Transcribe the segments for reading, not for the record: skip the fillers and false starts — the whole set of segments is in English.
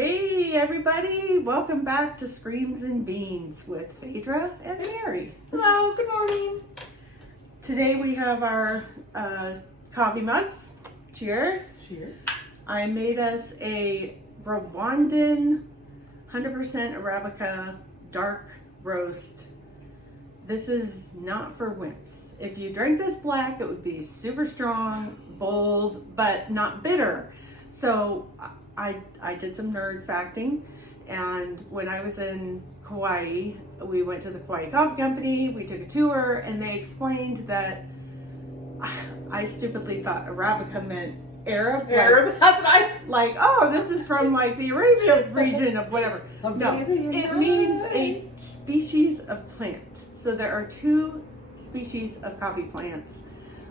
Hey everybody, welcome back to Screams and Beans with Phaedra and Mary. Hello, good morning. Today we have our coffee mugs. Cheers. Cheers. I made us a Rwandan 100% Arabica dark roast. This is not for wimps. If you drank this black, it would be super strong, bold, but not bitter. So I did some nerd facting, and when I was in Kauai, we went to the Kauai Coffee Company, we took a tour, and they explained that I stupidly thought Arabica meant Arab. That's what I... Like, oh, this is from like the Arabian region of whatever. No, it means a species of plant. So there are two species of coffee plants.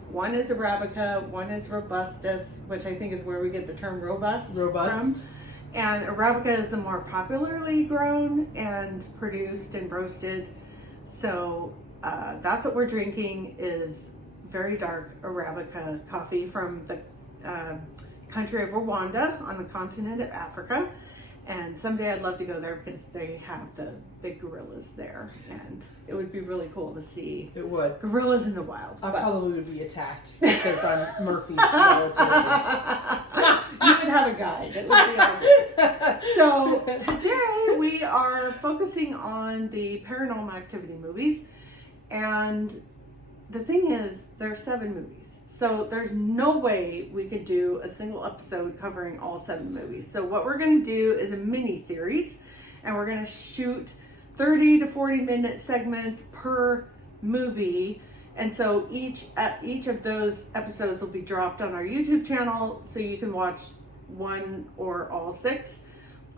One is Arabica, one is Robustus, which I think is where we get the term robust from. And Arabica is the more popularly grown and produced and roasted. So that's what we're drinking, is very dark Arabica coffee from the country of Rwanda on the continent of Africa. And someday I'd love to go there because they have the big gorillas there, and it would be really cool to see. It would. Gorillas in the wild. I probably would be attacked because I'm Murphy's relative. You would have a guide. That would be all good. So today we are focusing on the Paranormal Activity movies, and the thing is, there's 7 movies. So there's no way we could do a single episode covering all 7 movies. So what we're going to do is a mini series, and we're going to shoot 30 to 40 minute segments per movie. And so each of those episodes will be dropped on our YouTube channel, so you can watch one or all 6.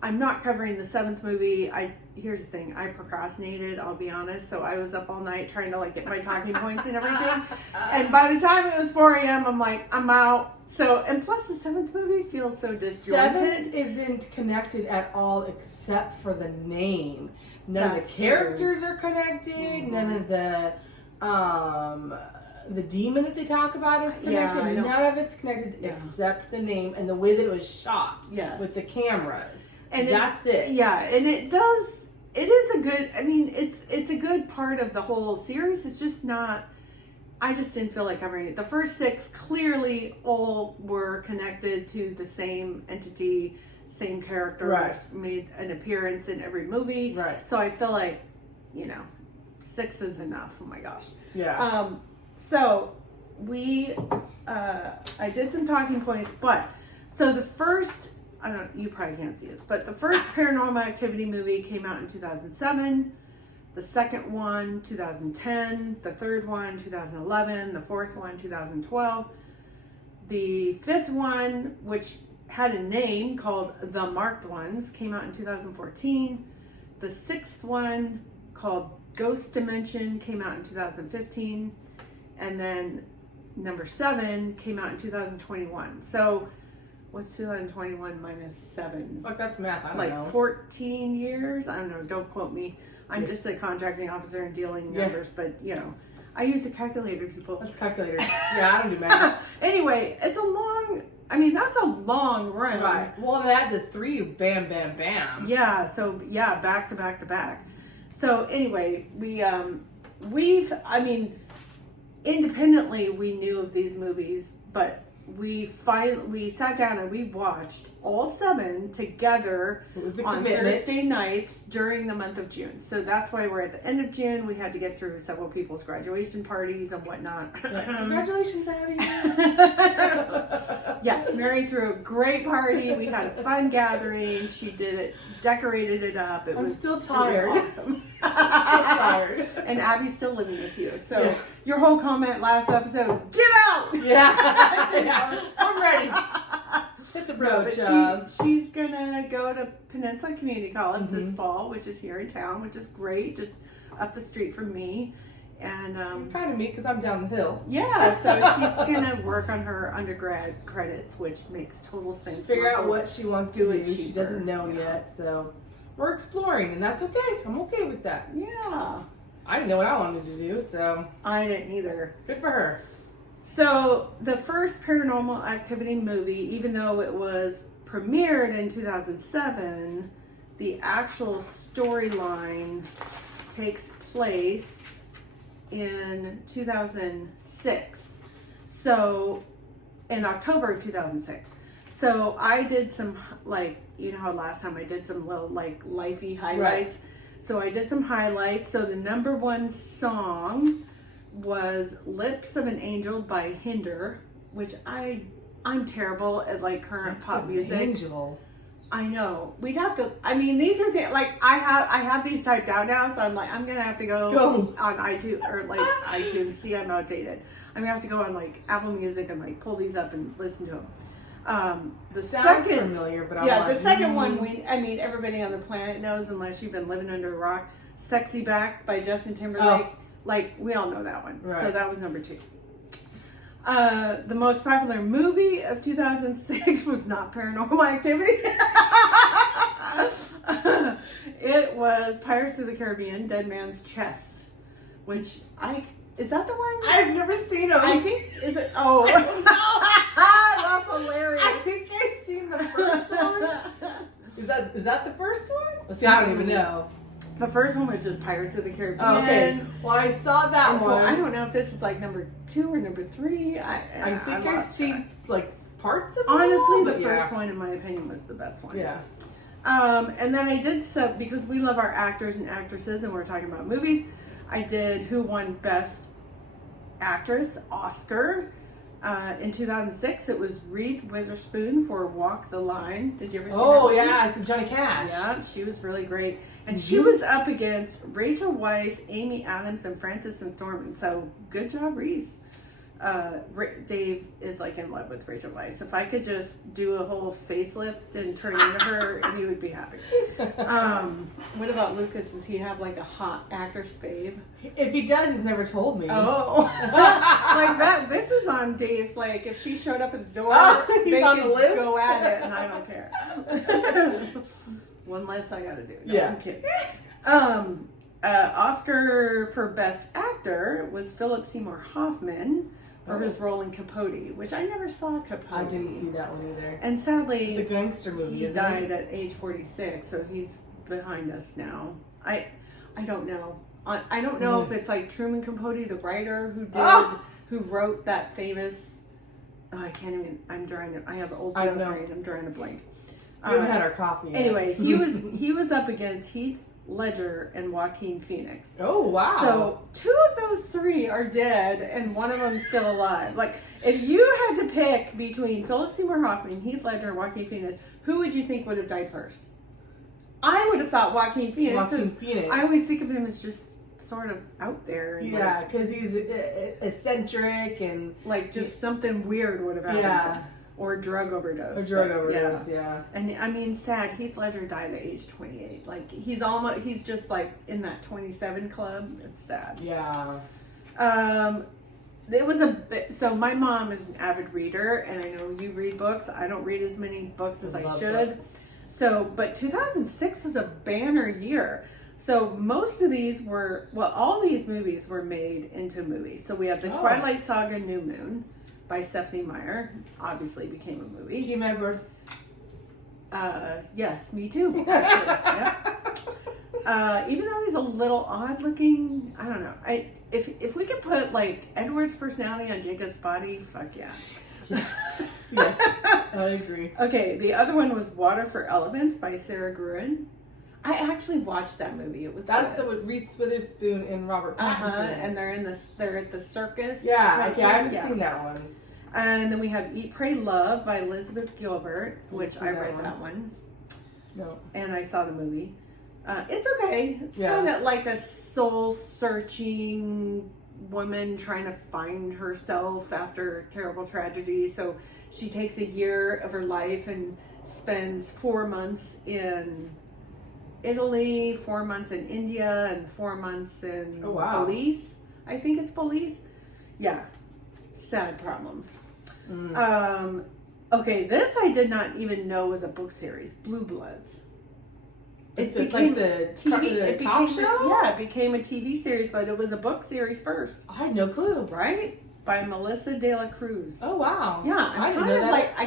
I'm not covering the 7th movie. Here's the thing, I procrastinated, I'll be honest. So I was up all night trying to like get my talking points and everything. And by the time it was 4 a.m., I'm like, I'm out. So, and plus the 7th movie feels so disjointed. 7 isn't connected at all except for the name. None That's of the characters true. are connected. Mm-hmm. None of the demon that they talk about is connected. Yeah, None of it's connected except the name and the way that it was shot with the cameras. And that's it. Yeah, and it is a good, I mean, it's a good part of the whole series. It's just not, I just didn't feel like covering it. The first 6 clearly all were connected to the same entity, same characters, made an appearance in every movie. Right. So I feel like, 6 is enough. Oh my gosh. Yeah. So I did some talking points, but so the first, I don't know, you probably can't see this, but the first Paranormal Activity movie came out in 2007. The second one, 2010. The third one, 2011. The fourth one, 2012. The 5th one, which had a name called The Marked Ones, came out in 2014. The 6th one, called Ghost Dimension, came out in 2015. And then number 7 came out in 2021. So what's 2021 minus 7? Fuck, that's math. I don't know. 14 years? I don't know. Don't quote me. I'm just a contracting officer and dealing numbers, but I use a calculator, people. That's calculators. Yeah, I don't do math. Anyway, that's a long run. Right. Well, they had the 3 bam, bam, bam. Yeah. So back to back to back. So anyway, independently we knew of these movies, but we sat down and we watched all 7 together on Thursday nights during the month of June. So that's why we're at the end of June. We had to get through several people's graduation parties and whatnot. Congratulations, Abby. Yes, Mary threw a great party. We had a fun gathering. She did it, decorated it up. I'm still tired. It was awesome. I'm still tired. And Abby's still living with you. So your whole comment last episode, get out! Yeah. I'm ready. Hit the road, child. She's gonna go to Peninsula Community College this fall, which is here in town, which is great, just up the street from me. And kind of me, because I'm down the hill. Yeah, so she's gonna work on her undergrad credits, which makes total sense. Figure out what she wants to do. She doesn't know yet, so we're exploring, and that's okay. I'm okay with that. Yeah. I didn't know what I wanted to do, so I didn't either. Good for her. So the first Paranormal Activity movie, even though it was premiered in 2007, the actual storyline takes place in 2006. So, in October of 2006. So, I did some, like, you know how last time I did some little, like, lifey highlights? Right. So, I did some highlights. So, the number one song was Lips of an Angel by Hinder, which I'm terrible at, like, current Lips pop music. Angel. I know. We'd have to. I mean, these are things like I have these typed out now, so I'm like, I'm gonna have to go on iTunes or like iTunes. See, I'm outdated. I'm gonna have to go on like Apple Music and like pull these up and listen to them. The Sounds second, familiar, but the second one everybody on the planet knows unless you've been living under a rock. "Sexy Back" by Justin Timberlake. Oh. Like we all know that one. Right. So that was number 2. The most popular movie of 2006 was not Paranormal Activity. It was Pirates of the Caribbean, Dead Man's Chest, which is that the one? I've never seen them. I think, is it? Oh. That's hilarious. I think I've seen the first one. Is that the first one? Let's see, I don't even know. The first one was just Pirates of the Caribbean. Oh, okay. Well, I saw that one. So I don't know if this is like number 2 or number 3. I think I've seen like parts of it. Honestly, the first one, in my opinion, was the best one. Yeah. And then I did some, because we love our actors and actresses and we're talking about movies, I did who won Best Actress Oscar. In 2006, it was Reese Witherspoon for Walk the Line. Did you ever see that? Oh, yeah, because Johnny Cash. Yeah, she was really great. And she was up against Rachel Weisz, Amy Adams, and Frances McDormand. So, good job, Reese. Dave is like in love with Rachel Weisz. If I could just do a whole facelift and turn into her, he would be happy. What about Lucas? Does he have like a hot actor's fave? If he does, he's never told me. Oh, like that. This is on Dave's. Like, if she showed up at the door, he's on the list. Go at it, and I don't care. One less I gotta do. No, yeah, I'm kidding. Oscar for Best Actor was Philip Seymour Hoffman for his role in Capote, which I never saw Capote. I didn't see that one either. And sadly, it's a gangster movie. He died at age 46, so he's behind us now. I don't know. I don't know if it's like Truman Capote, the writer who wrote that famous. Oh, I can't even. I have old brain. I'm drawing a blank. We haven't had our coffee yet. Anyway, he was up against Heath Ledger and Joaquin Phoenix. Oh, wow. So 2 of those 3 are dead and one of them's still alive. Like, if you had to pick between Philip Seymour Hoffman, Heath Ledger, and Joaquin Phoenix, who would you think would have died first? I would have thought Joaquin Phoenix. I always think of him as just sort of out there. And yeah, because he's eccentric and like just something weird would have happened. Yeah. Or drug overdose. Yeah. And I mean, sad. Heath Ledger died at age 28. Like, he's just like in that 27 club. It's sad. Yeah. It was a bit, so my mom is an avid reader, and I know you read books. I don't read as many books as I should. Books. So, but 2006 was a banner year. So most of these all these movies were made into movies. So we have the Twilight Saga New Moon by Stephanie Meyer, obviously became a movie. Team Edward. Yes, me too. Actually, yeah. Even though he's a little odd looking, I don't know. If we could put like Edward's personality on Jacob's body, fuck yeah. Yes, I agree. Okay, the other one was Water for Elephants by Sarah Gruen. I actually watched that movie. That's the with Reese Witherspoon and Robert Pattinson, and they're at the circus. Yeah, okay, I haven't seen that one. And then we have Eat, Pray, Love by Elizabeth Gilbert, which I read that one. No. And I saw the movie. It's okay. It's kind of like a soul-searching woman trying to find herself after a terrible tragedy. So she takes a year of her life and spends 4 months in Italy, 4 months in India, and 4 months in Belize. I think it's Belize. Yeah. Sad problems. Okay, this I did not even know was a book series. Blue Bloods. It became the cop show? Yeah, it became a TV series, but it was a book series first. I had no clue. Right? By Melissa De La Cruz. Oh, wow. Yeah, I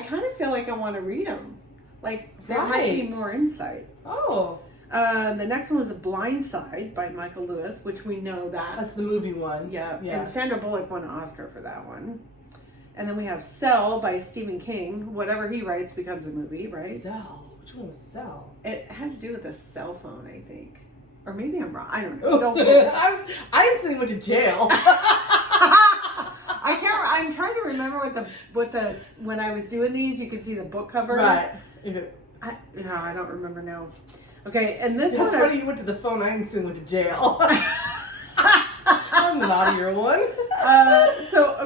kind of feel like I want to read them. Like, there might be Right. more insight. Oh. The next one was A Blind Side by Michael Lewis, which we know that. That's the movie one. Yeah. Yeah. And Sandra Bullock won an Oscar for that one. And then we have Cell by Stephen King. Whatever he writes becomes a movie, right? Cell. Which one was Cell? It had to do with a cell phone, I think. Or maybe I'm wrong. I don't know. Oh. Don't I instantly went to jail. I can't. I'm trying to remember what the when I was doing these, you could see the book cover. Right. No, I don't remember now. Okay, and this That's one. funny you went to the phone. I instantly went to jail. I'm the naughtier one.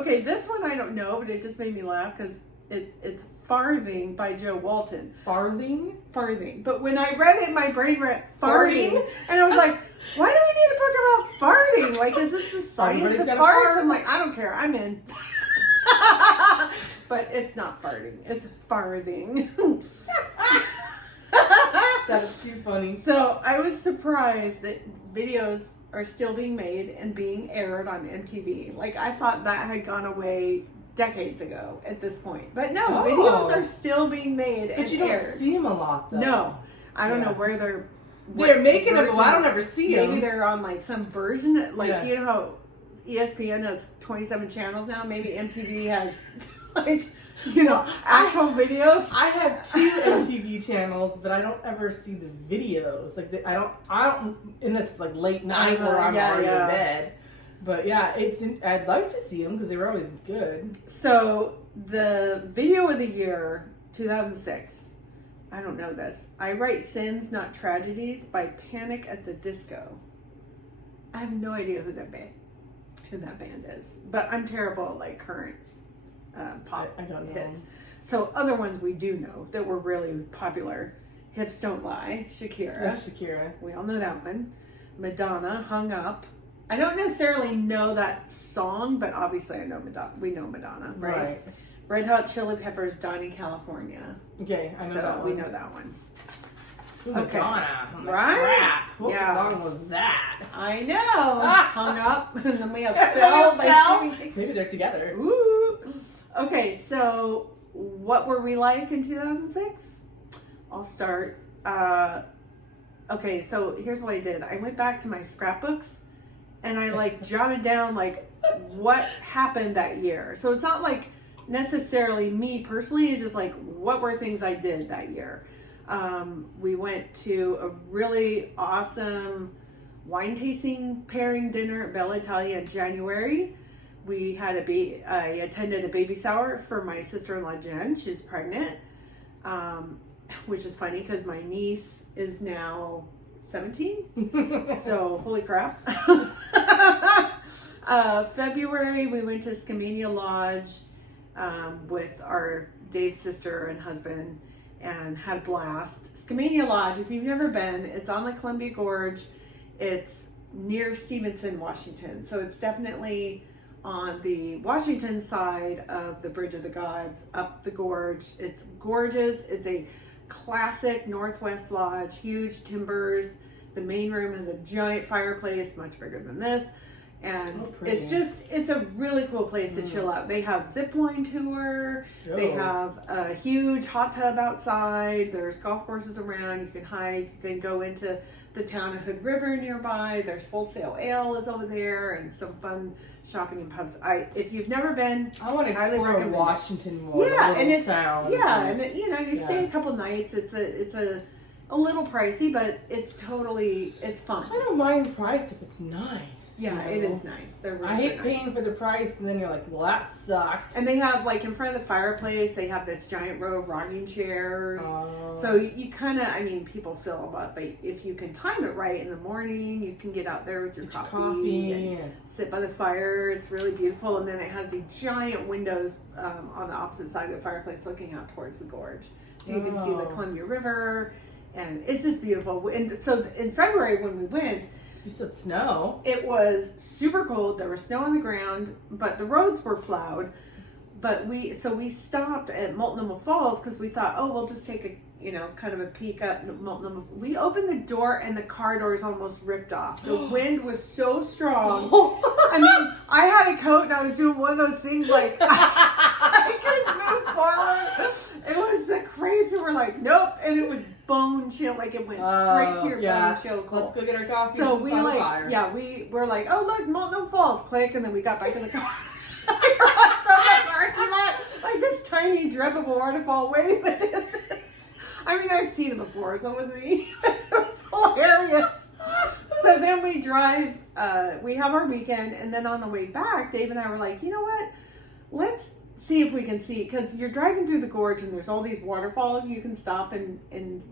Okay, this one I don't know, but it just made me laugh because it's Farthing by Joe Walton. Farthing? Farthing. But when I read it, my brain read farting. Farting? And I was like, why do we need a book about farting? Like, is this the science Everybody's of got a farts? fart. I'm like, I don't care. I'm in. But it's not farting. It's farthing. That is too funny. So I was surprised that videos are still being made and being aired on MTV. Like, I thought that had gone away decades ago at this point. But no, videos are still being made and But you don't aired. see them a lot, though. No. I don't Yeah. know where they're making them, but I don't ever see them. Maybe they're on like some version, like, Yeah. you know how ESPN has 27 channels now? Maybe MTV has like, you know, actual videos. I have 2 MTV channels, but I don't ever see the videos. Like, I don't, unless it's like late night or I'm already in bed. But yeah, I'd like to see them because they were always good. So the video of the year, 2006. I don't know this. I Write Sins, Not Tragedies by Panic at the Disco. I have no idea who that band is, but I'm terrible at like current pop I don't know. hits. So other ones we do know that were really popular: Hips Don't Lie, Shakira. That's Shakira. We all know that one. Madonna, Hung Up. I don't necessarily know that song, but obviously I know Madonna. We know Madonna, right? Red Hot Chili Peppers, Donny, California. Okay, I know that one. We know that one. Ooh, Okay. Madonna. Right? Crap. What Yeah. song was that? I know. Hung Up. And then we have Cell by Cell? Stevie King. Maybe they're together. Ooh. Okay, so what were we like in 2006? I'll start. Okay, so here's what I did. I went back to my scrapbooks and I like jotted down like what happened that year. So it's not like necessarily me personally, it's just like what were things I did that year. We went to a really awesome wine tasting pairing dinner at Bella Italia in January. We had I attended a baby shower for my sister-in-law Jen. She's pregnant, which is funny because my niece is now 17. So holy crap. February we went to Skamania Lodge with our Dave's sister and husband and had a blast. Skamania Lodge, if you've never been, it's on the Columbia Gorge. It's near Stevenson, Washington. So it's definitely on the Washington side of the Bridge of the Gods, up the gorge. It's gorgeous. It's a classic Northwest Lodge, huge timbers. The main room has a giant fireplace, much bigger than this. And it's a really cool place to chill out. They have zip line tour. Oh. They have a huge hot tub outside. There's golf courses around. You can hike. You can go into the town of Hood River nearby. There's Full Sail Ale is over there and some fun shopping and pubs. If you've never been, I want to highly explore recommend it. Washington more. Yeah, and it's towns you stay a couple nights. It's a little pricey, but it's fun. I don't mind price if it's nice. Yeah, it is nice. I hate paying for the price, and then you're like, well, that sucked. And they have, like, in front of the fireplace, they have this giant row of rocking chairs. So you kind of, people fill them up, but if you can time it right in the morning, you can get out there with your coffee and sit by the fire. It's really beautiful. And then it has these giant windows on the opposite side of the fireplace looking out towards the gorge. So you can see the Columbia River, and it's just beautiful. And so in February when we went, you said snow. it was super cold. There was snow on the ground, but the roads were plowed. But we stopped at Multnomah Falls because we thought, we'll just take a kind of a peek up Multnomah. We opened the door and the car doors almost ripped off. The wind was so strong. I had a coat and I was doing one of those things like I couldn't move forward. It was the crazy. We're like, nope, and it was bone chill. Like it went straight to your bone chill. Cold. Let's go get our coffee. So we we're like, oh look, Multnomah Falls, click, and then we got back in the car. From the parking lot, like this tiny drip of a waterfall way in the distance. I mean, I've seen it before, so it was hilarious. So then we drive, we have our weekend, and then on the way back, Dave and I were like, you know what? Let's see if we can see, because you're driving through the gorge and there's all these waterfalls you can stop in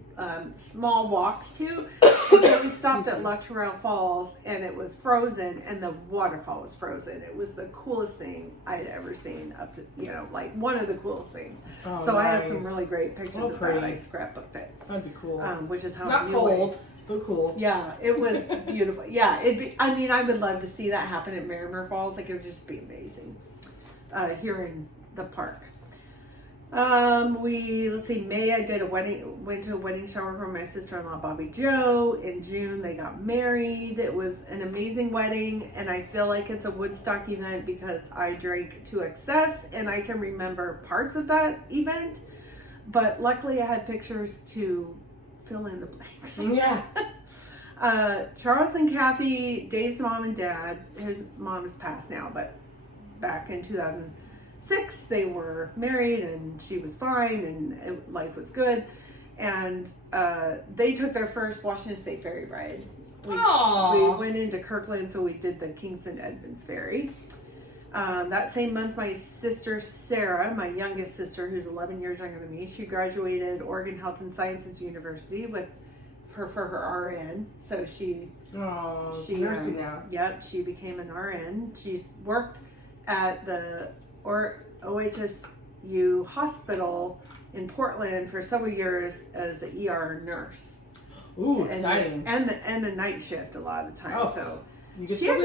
small walks to. And so we stopped at La Tourelle Falls, and it was frozen, and the waterfall was frozen. It was the coolest thing I had ever seen, up to, like one of the coolest things. So nice. I have some really great pictures of that. I scrapbooked it. That'd be cool. Which is how not cold. But cool. Yeah, it was beautiful. Yeah, I would love to see that happen at Mariner Falls. Like, it would just be amazing. Here in the park. May I did went to a wedding shower for my sister-in-law, Bobby Joe. In June, they got married. It was an amazing wedding, and I feel like it's a Woodstock event because I drank to excess, and I can remember parts of that event, but luckily I had pictures to fill in the blanks. Yeah. Charles and Kathy, Dave's mom and dad, his mom is passed now, but back in 2006 they were married and she was fine and life was good, and they took their first Washington State ferry ride. We went into Kirkland, so we did the Kingston Edmonds ferry. That same month, my sister Sarah, my youngest sister, who's 11 years younger than me, she graduated Oregon Health and Sciences University for her RN. So she nursing now. Yep, she became an RN. She's worked at the OHSU hospital in Portland for several years as an ER nurse. Ooh, exciting! And the night shift a lot of the time. So. She had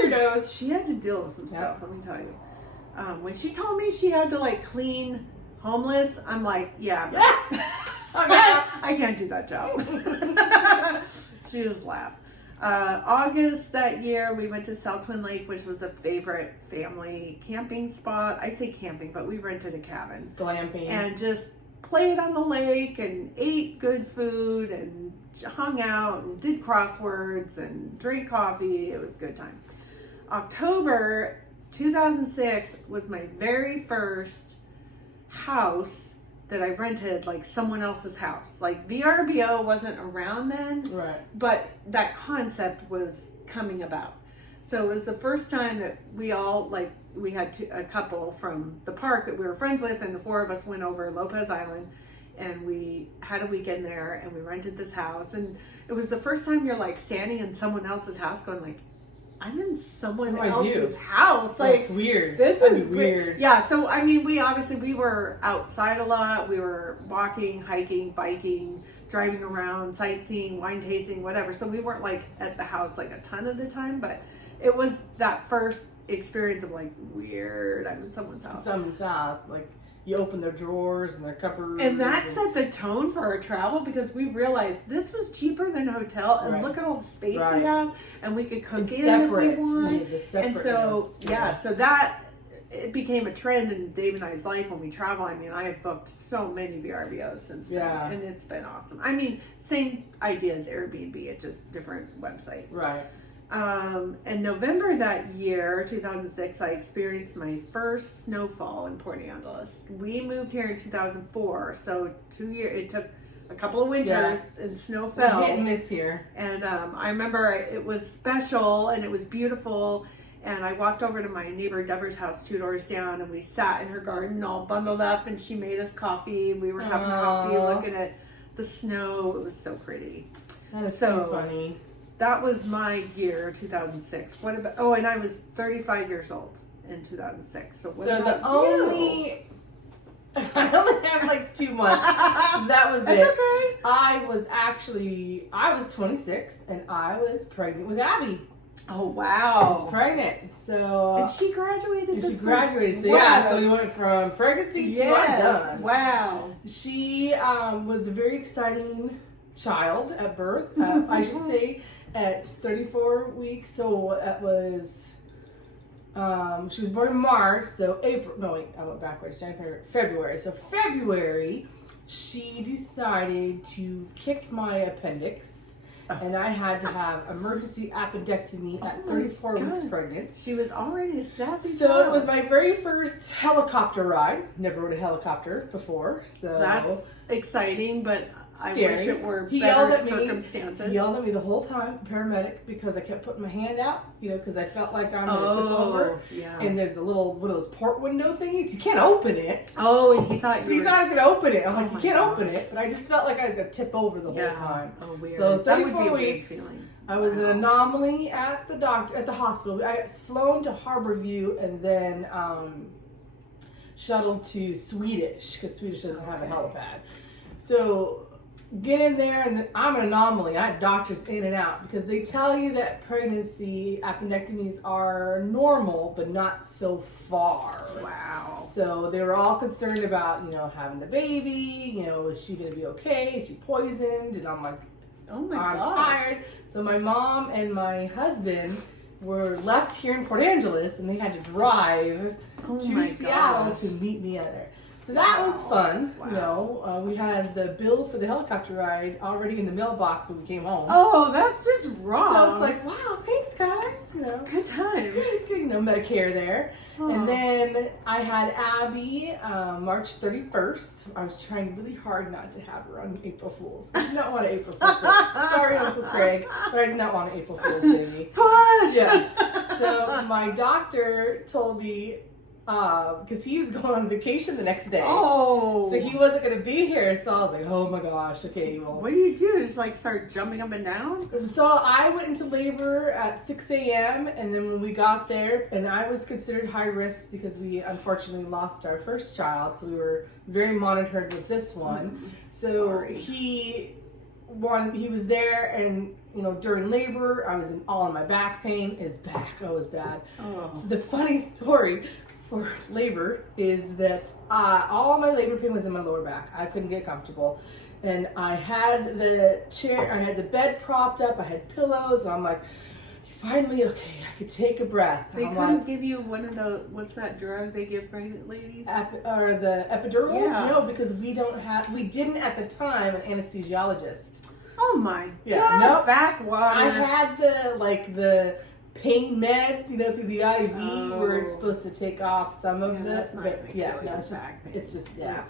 to deal with some stuff, let me tell you. When she told me she had to clean homeless, I'm like, yeah, I can't do that job. She just laughed. August that year, we went to South Twin Lake, which was a favorite family camping spot. I say camping, but we rented a cabin. Glamping. And just played on the lake and ate good food and hung out and did crosswords and drank coffee. It was a good time. October 2006 was my very first house that I rented, someone else's house. VRBO wasn't around then, right? But that concept was coming about. So it was the first time that we all, we had a couple from the park that we were friends with, and the four of us went over Lopez Island, and we had a weekend there, and we rented this house. And it was the first time you're, standing in someone else's house going, I'm in someone else's house. It's weird. This is weird. Yeah, so, we were outside a lot. We were walking, hiking, biking, driving around, sightseeing, wine tasting, whatever. So we weren't, at the house, a ton of the time, but it was that first experience of weird. I'm in someone's house. You open their drawers and their cupboards. And that set the tone for our travel because we realized this was cheaper than a hotel, and look at all the space we have, and we could cook in if we want. And so so that it became a trend in Dave and I's life when we travel. I have booked so many VRBOs since then, and it's been awesome. Same idea as Airbnb, it's just different website. Right. In November that year, 2006, I experienced my first snowfall in Port Angeles. We moved here in 2004, so 2 years. It took a couple of winters and snow fell. We're hit and miss here. And I remember it was special and it was beautiful. And I walked over to my neighbor Deborah's house 2 doors down, and we sat in her garden all bundled up, and she made us coffee. We were having coffee, looking at the snow. It was so pretty. That is so funny. That was my year, 2006. What about? Oh, and I was 35 years old in 2006. So what about you? I only have 2 months. That was That's it. Okay. I was 26 and I was pregnant with Abby. Oh wow! I was pregnant, so and she graduated. So we went from pregnancy to I'm done. Wow! She was a very exciting child at birth. I should say at 34 weeks. So that was. She was born in March, so April. No, wait, I went backwards. January, February. So February, she decided to kick my appendix. And I had to have emergency appendectomy at 34 weeks pregnant. She was already a sassy So child. it was my very first helicopter ride. Never rode a helicopter before. So that's exciting, but scary. I wish it were He better yelled at circumstances. He yelled at me the whole time, the paramedic, because I kept putting my hand out, because I felt like I'm going to tip over. Yeah. And there's a little one of those port window thingies. You can't open it. Oh, and he thought He thought I was going to open it. I'm like, you can't open it. But I just felt like I was going to tip over the whole time. Oh, weird. So that would be 34 a weird weeks. feeling. I was an anomaly at the hospital. I got flown to Harborview and then shuttled to Swedish, because Swedish doesn't have a helipad. So get in there, and then I'm an anomaly. I had doctors in and out, because they tell you that pregnancy appendectomies are normal, but not so far. Wow. So they were all concerned about, having the baby. Is she going to be okay? Is she poisoned? And I'm like, oh my I'm gosh. tired. So my mom and my husband were left here in Port Angeles, and they had to drive to Seattle to meet me out there. So that was fun. Wow. We had the bill for the helicopter ride already in the mailbox when we came home. Oh, that's just wrong. So it's like, wow, thanks guys. Good times. Good, Medicare there. Oh. And then I had Abby March 31st. I was trying really hard not to have her on April Fool's. I did not want an April Fool's baby. Sorry, Uncle Craig, but I did not want an April Fool's baby. Push! Yeah. So my doctor told me, because he's going on vacation the next day. Oh. So he wasn't going to be here. So I was like, oh my gosh, okay, well. What do you do? Just start jumping up and down? So I went into labor at 6 a.m. and then when we got there, and I was considered high risk because we unfortunately lost our first child. So we were very monitored with this one. So he was there, and during labor, I was all in my back pain. His back, was bad. Oh. So the funny story for labor is that all my labor pain was in my lower back. I couldn't get comfortable, and I had the bed propped up. I had pillows, and I'm like, finally, okay, I could take a breath. They couldn't give you one of the, what's that drug they give pregnant ladies? Or the epidurals? Yeah. No, because we didn't at the time an anesthesiologist. Oh my Yeah, God. nope. Backwater. I had the pain meds, through the IV. We're supposed to take off some of that's not gonna kill your it's just, back pain. it's just, yeah.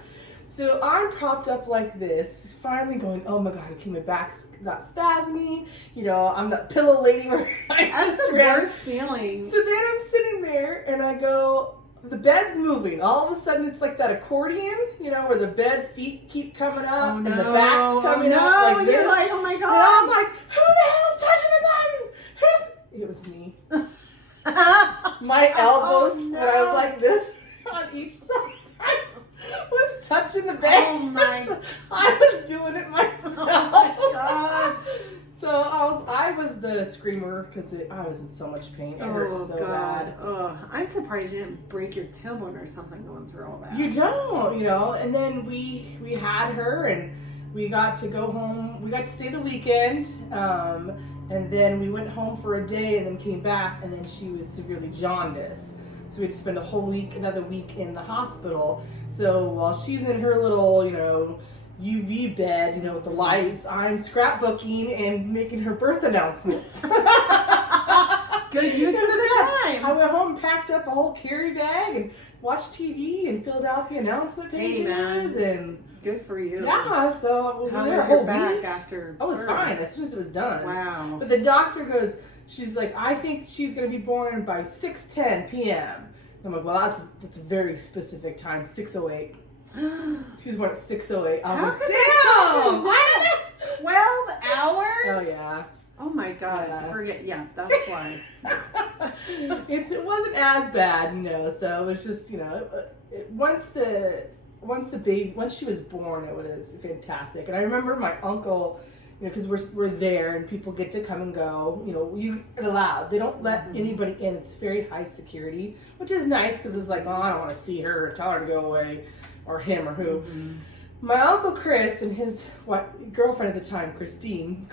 So I'm propped up like this, finally going, oh my God, okay, my back's not spasming. I'm that pillow lady where I That's just the worst feeling. So then I'm sitting there and I go, the bed's moving. All of a sudden it's like that accordion, where the bed feet keep coming up and the back's coming up like this. You're like, oh my God. And I'm like, who the hell's touching the buttons? It was me. My elbows, when I was like this on each side, was touching the bed. Oh my. I was doing it myself. Oh my God. So I was the screamer because I was in so much pain. It hurt so bad. Oh, I'm surprised you didn't break your tailbone or something going through all that. You don't, And then we had her, and we got to go home. We got to stay the weekend, and then we went home for a day, and then came back, and then she was severely jaundiced. So we had to spend another week in the hospital. So while she's in her little, UV bed, with the lights, I'm scrapbooking and making her birth announcements. Good use of the time. I went home and packed up a whole carry bag and watched TV and filled out the announcement pages. Hey, man. And good for you. yeah, so How we were was a whole your back week. after? I was birth? fine as soon as it was done. Wow. But the doctor goes, she's like, I think she's going to be born by 6:10 p.m. I'm like, well, that's a very specific time, 6:08. She was born at 6:08. I was How like, could damn! they do that? 12 hours? Oh yeah. Oh my God. Yeah. Forget. Yeah, that's why. It wasn't as bad, So it was just, once she was born, it was fantastic. And I remember my uncle, because we're there and people get to come and go. You are allowed. They don't let anybody in. It's very high security, which is nice because it's like, oh, I don't want to see her or tell her to go away, or him or who. Mm-hmm. My Uncle Chris and his girlfriend at the time, Christine,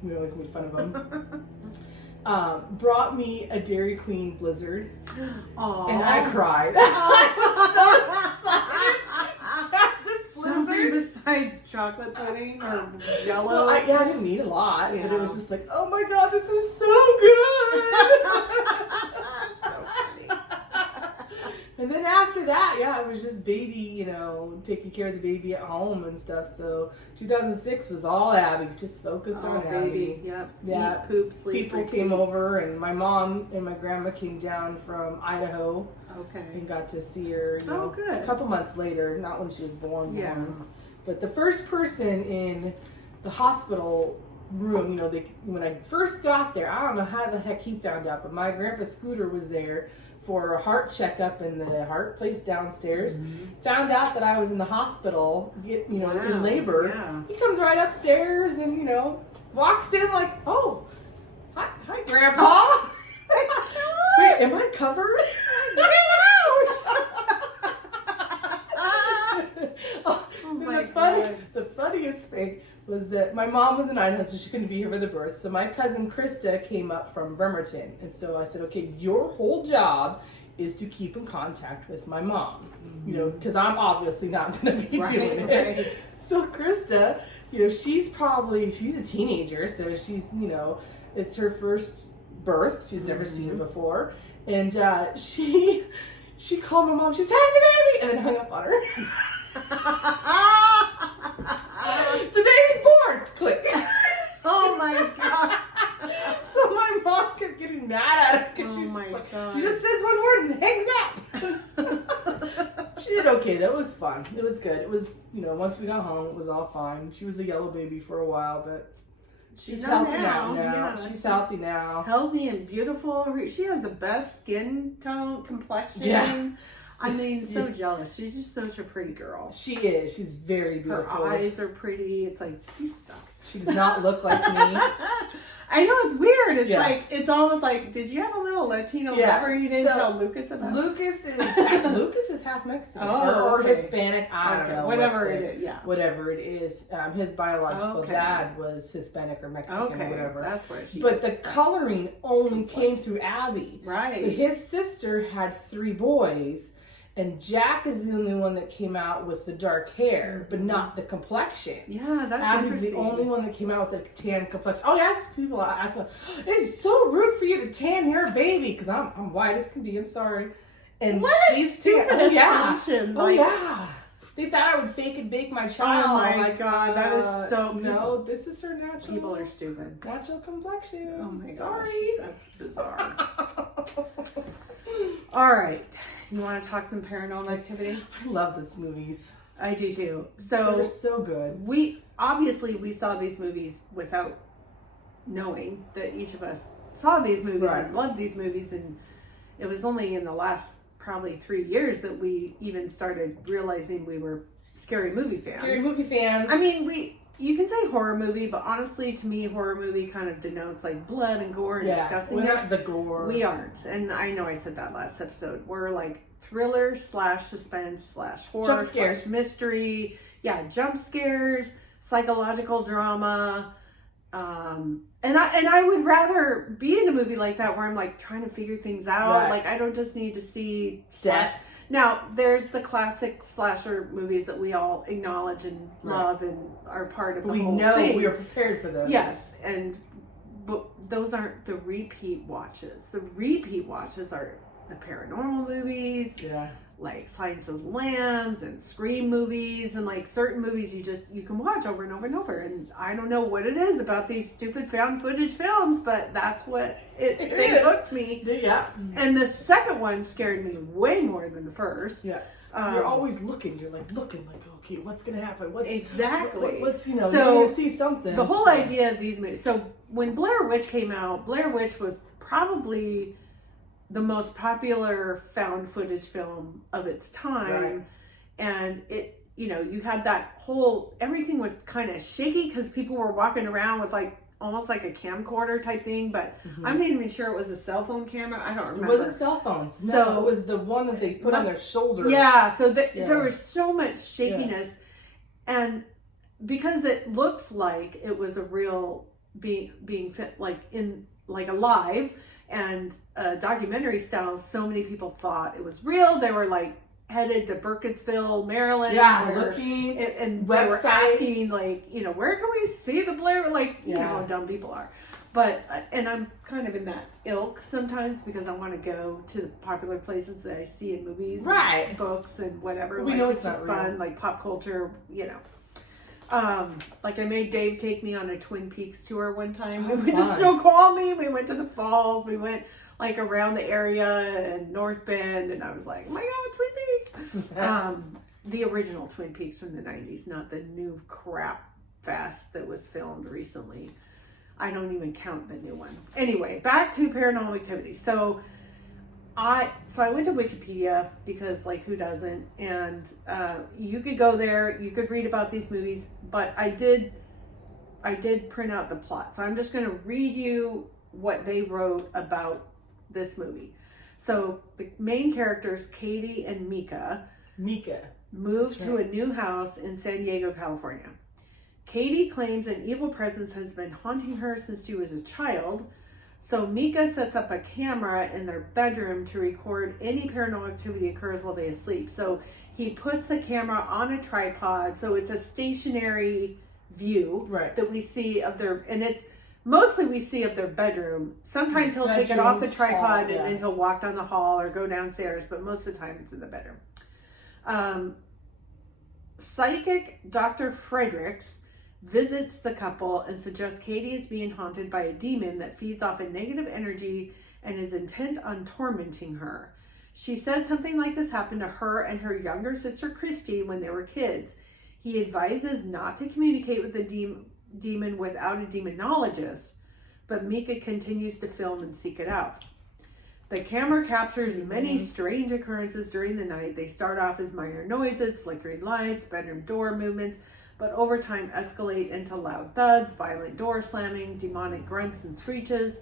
we always made fun of him, brought me a Dairy Queen Blizzard. Aww. And I cried. I was so excited. Something besides chocolate pudding or Jello? Well, I didn't eat a lot, Yeah. but it was just like, oh my god, this is so good. It's so funny. And then after that, it was just baby, taking care of the baby at home and stuff. So 2006 was all Abby, just focused on baby. Abby. Yep. Yeah. Eat, poop, sleep. People repeat. came over, and my mom and my grandma came down from Idaho. Okay. And got to see her. Good. A couple months later, not when she was born. Yeah. But the first person in the hospital room, when I first got there, I don't know how the heck he found out, but my grandpa Scooter was there for a heart checkup in the heart place downstairs. Mm-hmm. Found out that I was in the hospital, in labor. Yeah. He comes right upstairs and walks in like, oh, hi Grandpa. Wait, am I covered? Get out! The funniest thing was that my mom was in Idaho, so she couldn't be here for the birth. So my cousin Krista came up from Bremerton. And so I said, okay, your whole job is to keep in contact with my mom. Because I'm obviously not going to be doing it. Right. So Krista, she's a teenager. So she's, it's her first birth. She's never seen it before. And she called my mom. She's having a baby, and then hung up on her. The baby's born. Click. Oh my god. So my mom kept getting mad at her because she just says one word and hangs up. She did okay. That was fun. It was good. It was once we got home, it was all fine. She was a yellow baby for a while, but. She's healthy now. Yeah, she's healthy now. Healthy and beautiful. She has the best skin tone, complexion. Yeah. I mean, so jealous. She's just such a pretty girl. She is. She's very beautiful. Her eyes are pretty. It's like, you suck. She does not look like me. I know, it's weird. It's like, it's almost like, did you have a little Latino lover you didn't tell Lucas about? Lucas is half Mexican or Hispanic. I don't know. Whatever it is, yeah. Whatever it is. His biological dad was Hispanic or Mexican or whatever. That's where she But the coloring only came through Abby. Right. So his sister had 3 boys. And Jack is the only one that came out with the dark hair, but not the complexion. Yeah, that's Abby's interesting. the only one that came out with the tan complexion. Oh, yeah, people ask me, it's so rude for you to tan your baby, because I'm white as can be, I'm sorry. And what she's tan. Oh, yeah. Oh, yeah. They thought I would fake and bake my child. Oh, my God, that is so... No, this is her natural... People are stupid. Natural complexion. Oh, my gosh. Sorry. That's bizarre. All right. You want to talk some Paranormal Activity? I love these movies. I do too. So they're so good. We saw these movies without knowing that each of us saw these movies and loved these movies, and it was only in the last probably 3 years that we even started realizing we were scary movie fans. Scary movie fans. I mean, you can say horror movie, but honestly, to me, horror movie kind of denotes like blood and gore and disgusting. We're not the gore. We aren't. And I know I said that last episode. We're like thriller / suspense / horror jump scares. / mystery. Yeah, jump scares, psychological drama. And I would rather be in a movie like that where I'm like trying to figure things out. Right. Like I don't just need to see Death. Now, there's the classic slasher movies that we all acknowledge and love and are part of the whole thing. We are prepared for those. Yes, but those aren't the repeat watches. The repeat watches are the paranormal movies, like Silence of the Lambs and Scream movies, and like certain movies you can watch over and over and over. And I don't know what it is about these stupid found footage films, but that's what they hooked me. Yeah. And the second one scared me way more than the first. Yeah. You're always looking. You're like looking, like, okay, what's gonna happen? Exactly. What's so you're gonna see something. The whole idea of these movies. So when Blair Witch came out, Blair Witch was probably the most popular found footage film of its time, and it, you had that whole, everything was kind of shaky because people were walking around with like almost like a camcorder type thing, but I'm not even sure it was a cell phone camera. I don't remember. It wasn't cell phones. No, So it was the one that they put on their shoulder. Yeah, so there was so much shakiness, and because it looked like it was a real being fit, like in like alive and documentary style, so many people thought it was real. They were like headed to Burkittsville, Maryland. Yeah, looking and websites. they were asking, like, you know, where can we see the Blair? Like, you know how dumb people are. But, and I'm kind of in that ilk sometimes because I want to go to the popular places that I see in movies, right? And books and whatever. We like, know it's just fun, like pop culture, you know. Like I made Dave take me on a Twin Peaks tour one time. We went to Snoqualmie. We went to the falls. We went like around the area and North Bend, and I was like, oh my God, Twin Peaks! The original Twin Peaks from the 90s, not the new crap fest that was filmed recently. I don't even count the new one. Anyway, back to Paranormal Activity. So I went to Wikipedia because, like, who doesn't? And you could go there, you could read about these movies, but I did print out the plot. So I'm just going to read you what they wrote about this movie. So the main characters, Katie and Mika, moved to a new house in San Diego, California. Katie claims an evil presence has been haunting her since she was a child. So Mika sets up a camera in their bedroom to record any paranormal activity occurs while they sleep. So he puts a camera on a tripod, so it's a stationary view that we see of their, and it's mostly we see of their bedroom. Sometimes he'll take it off the tripod and then he'll walk down the hall or go downstairs, but most of the time it's in the bedroom. Psychic Dr. Fredericks visits the couple and suggests Katie is being haunted by a demon that feeds off a negative energy and is intent on tormenting her. She said something like this happened to her and her younger sister Christy when they were kids. He advises not to communicate with the demon without a demonologist, but Mika continues to film and seek it out. The camera captures many strange occurrences during the night. They start off as minor noises, flickering lights, bedroom door movements, but over time escalate into loud thuds, violent door slamming, demonic grunts and screeches.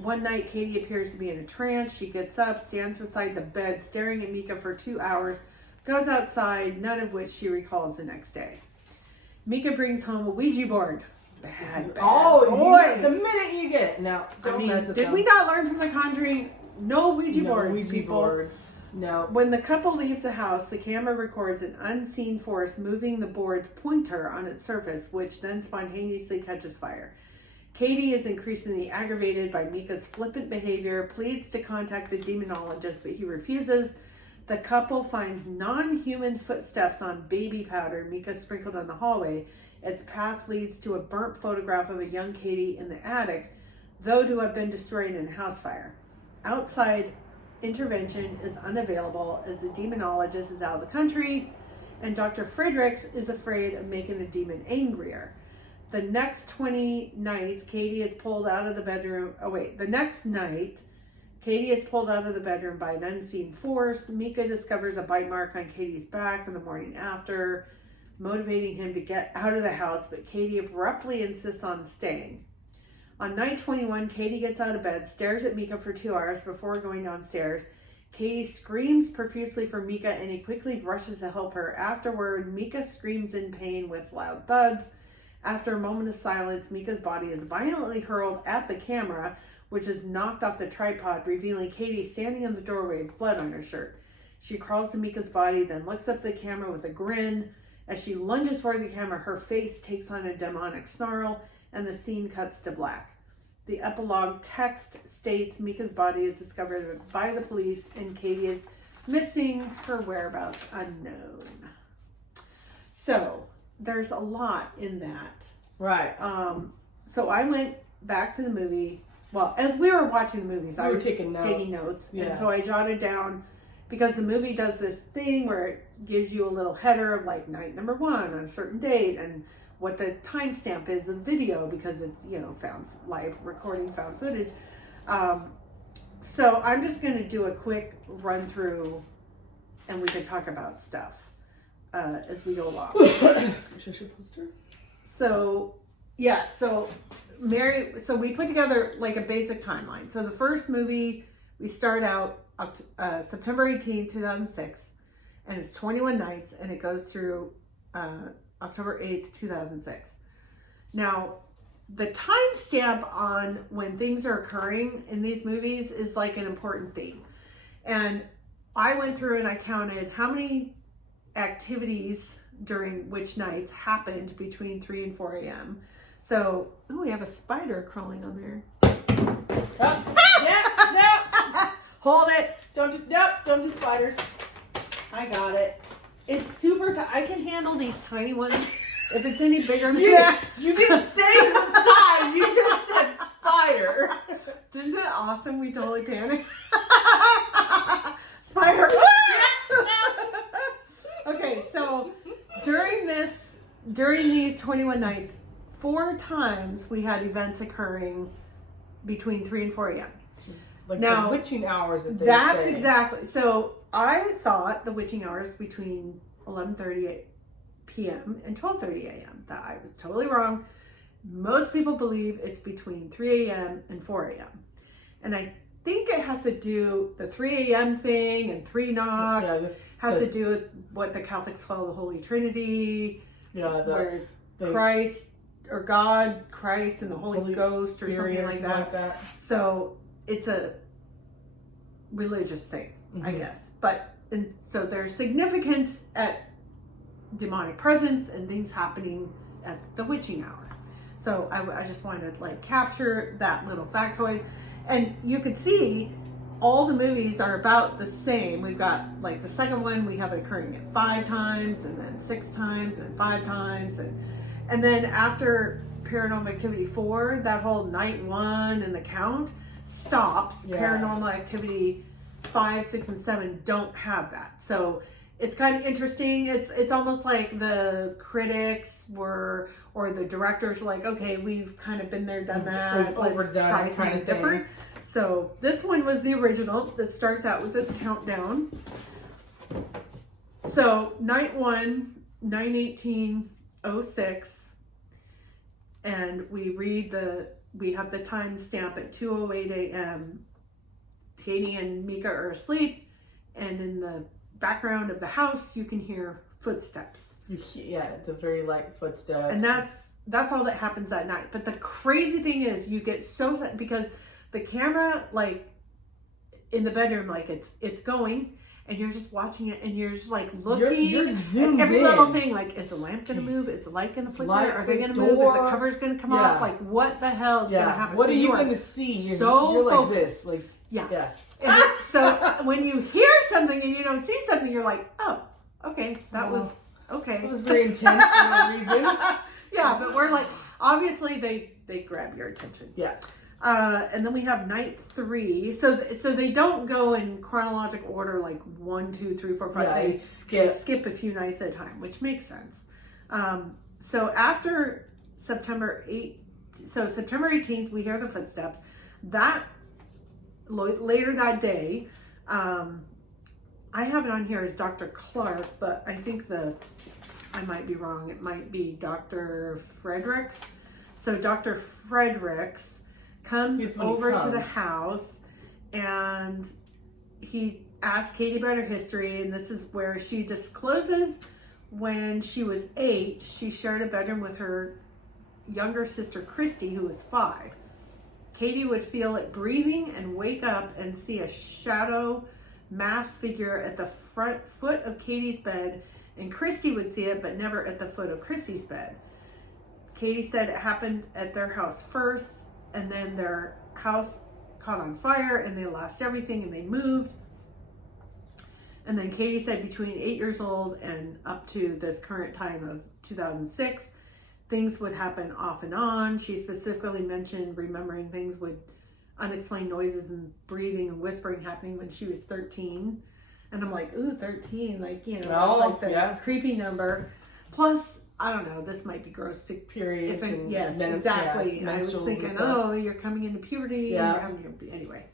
One night, Katie appears to be in a trance. She gets up, stands beside the bed, staring at Mika for 2 hours, goes outside, none of which she recalls the next day. Mika brings home a Ouija board. Bad boy. The minute you get it. No, don't mess with them. Did we not learn from The Conjuring? No Ouija boards. No. When the couple leaves the house, the camera records an unseen force moving the board's pointer on its surface, which then spontaneously catches fire. Katie is increasingly aggravated by Mika's flippant behavior, pleads to contact the demonologist, but he refuses. The couple finds non-human footsteps on baby powder Mika sprinkled on the hallway. Its path leads to a burnt photograph of a young Katie in the attic, though to have been destroyed in a house fire. Outside intervention is unavailable as the demonologist is out of the country, and Dr. Fredericks is afraid of making the demon angrier. The next 20 nights, Katie is pulled out of the bedroom. The next night, Katie is pulled out of the bedroom by an unseen force. Mika discovers a bite mark on Katie's back in the morning after, motivating him to get out of the house, but Katie abruptly insists on staying. On night 21, Katie gets out of bed, stares at Mika for 2 hours before going downstairs. Katie screams profusely for Mika, and he quickly rushes to help her. Afterward, Mika screams in pain with loud thuds. After a moment of silence, Mika's body is violently hurled at the camera, which is knocked off the tripod, revealing Katie standing in the doorway with blood on her shirt. She crawls to Mika's body, then looks up at the camera with a grin. As she lunges toward the camera, her face takes on a demonic snarl, and the scene cuts to black. The epilogue text states Mika's body is discovered by the police and Katie is missing, her whereabouts unknown. So there's a lot in that. Right. So I went back to the movie. Well, as we were watching the movies, I was taking notes. Yeah. And so I jotted down, because the movie does this thing where it gives you a little header of like night number 1 on a certain date and what the timestamp is of the video, because it's, found live recording, found footage. So I'm just going to do a quick run through and we can talk about stuff as we go along. Should I post her? So we put together like a basic timeline. So the first movie, we start out September 18, 2006, and it's 21 nights, and it goes through October 8th, 2006. Now, the timestamp on when things are occurring in these movies is like an important theme. And I went through and I counted how many activities during which nights happened between 3 and 4 a.m. So, we have a spider crawling on there. Oh, no. Hold it. Don't do spiders. I got it. It's super I can handle these tiny ones. If it's any bigger than that. You didn't say the size. You just said spider. Isn't that awesome? We totally panicked. Spider. Okay, so during these 21 nights, 4 times we had events occurring between 3 and 4 a.m. Just like Now, the witching hours that they that's say. exactly. So I thought the witching hours between 11:30 p.m. and 12:30 a.m. That I was totally wrong. Most people believe it's between 3 a.m. and 4 a.m. And I think it has to do the 3 a.m. thing and 3 knocks. Has to do with what the Catholics call the Holy Trinity. Where it's Christ or God, Christ, and the Holy Ghost or something like that. So it's a religious thing, I guess. But so there's significance at demonic presence and things happening at the witching hour. So I just wanted to like capture that little factoid. And you could see all the movies are about the same. We've got like the second one, we have it occurring at 5 times and then 6 times and 5 times. And then after Paranormal Activity 4, that whole night 1 and the count stops. Yeah. Paranormal Activity 5, 6, and 7 don't have that. So it's kind of interesting. It's almost like the critics were, or the directors were like, okay, we've kind of been there, done that. Let's try something different. So this one was the original that starts out with this countdown. So night 1, 9/18/06, and we have the time stamp at 2:08 a.m. Katie and Mika are asleep, and in the background of the house you can hear footsteps. The very light footsteps. And that's all that happens that night. But the crazy thing is you get so sad because the camera, like in the bedroom, like it's going and you're just watching it and you're just like looking you're zoomed at every in. little thing. Like, is the lamp gonna move? Is the light gonna flicker? Are they gonna move? Is the cover's gonna come off? Like, what the hell is gonna happen? What are you gonna see? You're like this. Like, yeah. So when you hear something and you don't see something, you're like, oh, okay, that was okay. It was very intense for no reason. Yeah, but we're like, obviously they grab your attention. Yeah. And then we have night 3. So they don't go in chronologic order like 1, 2, 3, 4, 5. Yeah, they skip a few nights at a time, which makes sense. So after September 18th, we hear the footsteps. That later that day, I have it on here as Dr. Clark, but I think I might be wrong. It might be Dr. Fredericks. So Dr. Fredericks comes over to the house and he asks Katie about her history, and this is where she discloses when she was 8, she shared a bedroom with her younger sister Christy, who was 5. Katie would feel it breathing and wake up and see a shadow masked figure at the front foot of Katie's bed, and Christy would see it but never at the foot of Christy's bed. Katie said it happened at their house first, and then their house caught on fire and they lost everything and they moved. And then Katie said between 8 years old and up to this current time of 2006, things would happen off and on. She specifically mentioned remembering things with unexplained noises and breathing and whispering happening when she was 13. And I'm like, ooh, 13, like, you know, it's like the creepy number. Plus, I don't know, this might be gross to periods. Yes, exactly. I was thinking, oh, you're coming into puberty. And you're having anyway.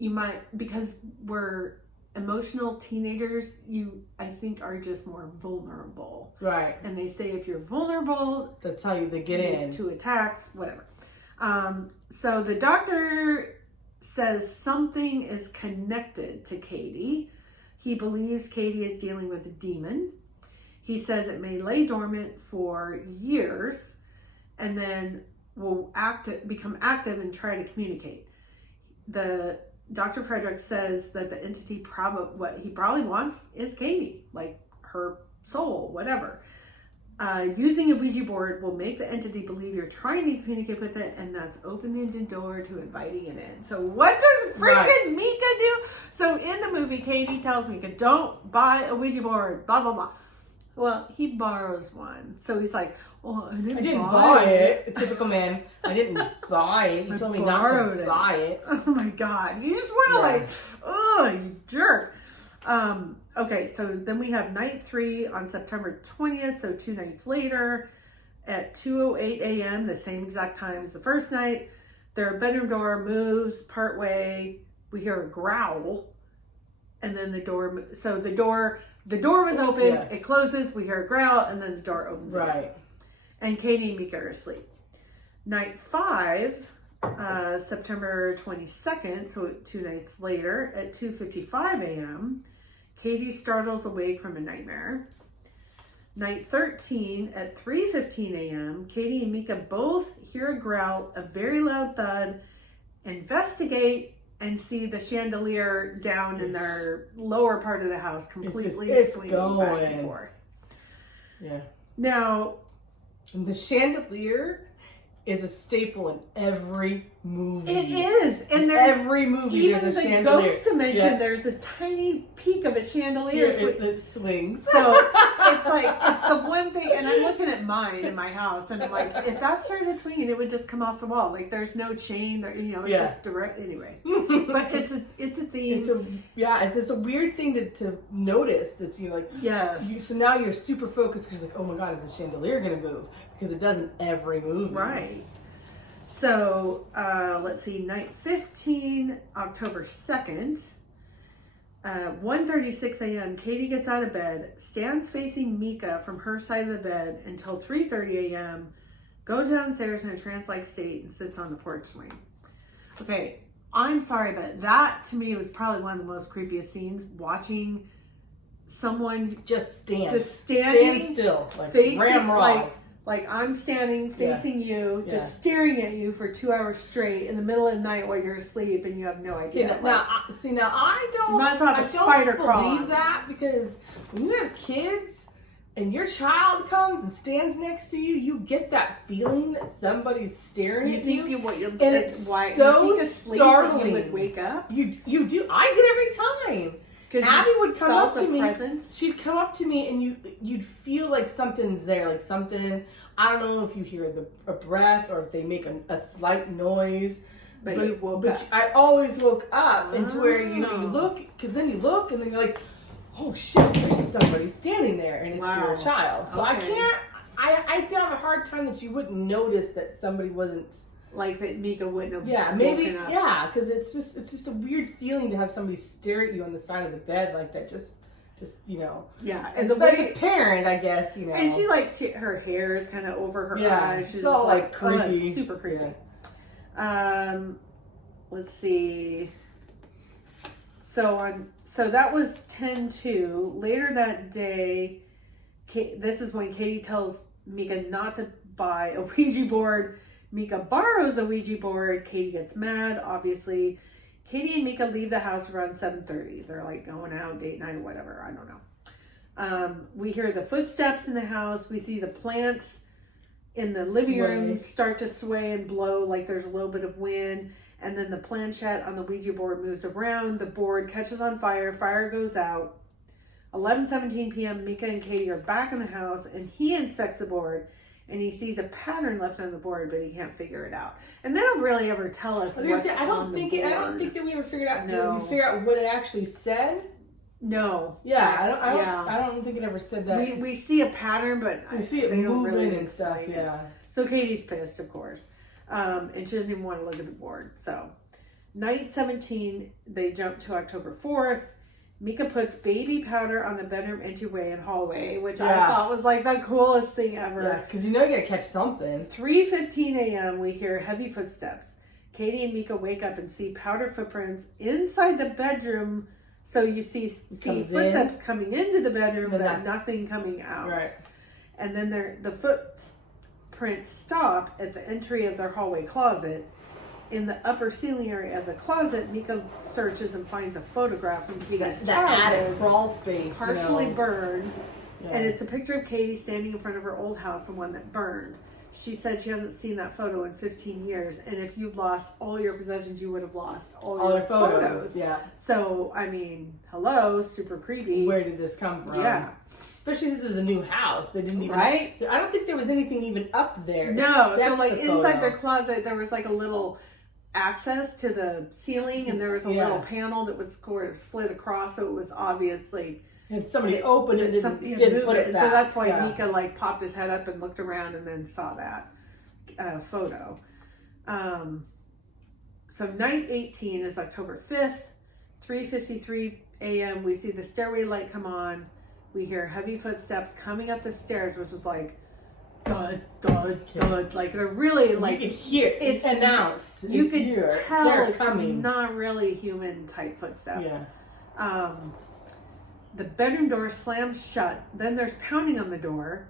You might, because we're emotional teenagers, I think are just more vulnerable. Right. And they say if you're vulnerable, that's how they get in to attacks, whatever. So the doctor says something is connected to Katie. He believes Katie is dealing with a demon. He says it may lay dormant for years and then will become active and try to communicate. Dr. Frederick says that the entity what he probably wants is Katie, like her soul, whatever. Using a Ouija board will make the entity believe you're trying to communicate with it, and that's opening the door to inviting it in. So what does freaking Mika do? So in the movie, Katie tells Mika, don't buy a Ouija board, blah, blah, blah. Well, he borrows one. So he's like, well, I didn't buy it. A typical man. I didn't buy it. You told me not to buy it. Oh my God. You just want to oh, you jerk. Okay, so then we have night 3 on September 20th, so 2 nights later at 2:08 a.m., the same exact time as the first night. Their bedroom door moves partway. We hear a growl, and then the door. So the door was open. Yeah. It closes. We hear a growl, and then the door opens. Right. Again. And Katie and Mika are asleep. Night 5, September 22nd, so 2 nights later at 2:55 a.m. Katie startles awake from a nightmare. Night 13 at 3:15 a.m. Katie and Mika both hear a growl, a very loud thud, investigate, and see the chandelier down in their lower part of the house completely swinging back and forth. Yeah. Now, and the chandelier is a staple in every movie. It is. And there's every movie even there's a the chandelier. Ghost Dimension, there's a tiny peak of a chandelier. It swings. So it's like, it's the one thing, and I'm looking at mine in my house, and I'm like, if that started swinging, it would just come off the wall. Like, there's no chain, there, it's just direct, anyway. But it's a theme. It's a weird thing to notice that you like. Yes. So now you're super focused because like, oh my God, is the chandelier going to move? Because it does in every movie. Right. So, let's see, night 15, October 2nd, 1:36 a.m., Katie gets out of bed, stands facing Mika from her side of the bed until 3:30 a.m., goes downstairs in a trance-like state and sits on the porch swing. Okay, I'm sorry, but that to me was probably one of the most creepiest scenes, watching someone just standing still, like facing, ramrod. Like I'm standing facing you, just staring at you for 2 hours straight in the middle of the night while you're asleep and you have no idea. Okay, now I don't. You might as well have a spider crawl. Believe that because when you have kids and your child comes and stands next to you, you get that feeling that somebody's staring at you. And it's why so you startling. You would wake up. You do. I did every time. Abby would come up to me. Presence. She'd come up to me, and you'd feel like something's there, like something. I don't know if you hear a breath or if they make a slight noise. But you woke up. I always woke up, and to where you look, because then you look, and then you're like, oh shit, there's somebody standing there, and it's your child. So I can't. I feel I have a hard time that you wouldn't notice that somebody wasn't. Like that Mika wouldn't have woken up. Yeah, because it's just a weird feeling to have somebody stare at you on the side of the bed like that. Just Yeah, as a parent, I guess And she her hair is kind of over her eyes. She's all like creepy, super creepy. Yeah. Let's see. So that was 10/2. Later that day, this is when Katie tells Mika not to buy a Ouija board. Mika borrows a Ouija board. Katie gets mad, obviously. Katie and Mika leave the house around 7:30. They're like going out, date night, whatever. I don't know. We hear the footsteps in the house. We see the plants in the living room start to sway and blow like there's a little bit of wind. And then the planchette on the Ouija board moves around. The board catches on fire. Fire goes out. 11:17 p.m. Mika and Katie are back in the house, and he inspects the board. And he sees a pattern left on the board, but he can't figure it out. And they don't really ever tell us what's on the board. I don't think that we ever figured out. No. Did we figure out what it actually said? No. Yeah, I don't think it ever said that. We see a pattern, but we see it moving and stuff. Yeah. So Katie's pissed, of course, and she doesn't even want to look at the board. So, night 17, they jump to October 4th. Mika puts baby powder on the bedroom entryway and hallway, which I thought was like the coolest thing ever. Yeah, because you gotta catch something. 3:15 a.m. we hear heavy footsteps. Katie and Mika wake up and see powder footprints inside the bedroom. So you see footsteps coming into the bedroom, but nothing coming out. Right. And then the footprints stop at the entry of their hallway closet. in the upper ceiling area of the closet, Mika searches and finds a photograph of Mika's that attic crawl space, partially burned. Yeah. And it's a picture of Katie standing in front of her old house, the one that burned. She said she hasn't seen that photo in 15 years. And if you'd lost all your possessions, you would have lost all your photos. Yeah. So, I mean, hello, super creepy. Where did this come from? Yeah. Especially since it was a new house. They didn't even... Right? I don't think there was anything even up there. No. So, like, inside their closet, there was, like, a little access to the ceiling. And there was a little panel that was sort of slid across. So, it was obviously... And somebody opened it and didn't put it back. So that's why Mika like popped his head up and looked around and then saw that photo. So night 18 is October 5th, 3:53 a.m. We see the stairway light come on. We hear heavy footsteps coming up the stairs, which is like thud, thud, thud. Like they're really like you can hear it's announced. You can tell they're it's coming. Not really human type footsteps. Yeah. The bedroom door slams shut. Then there's pounding on the door.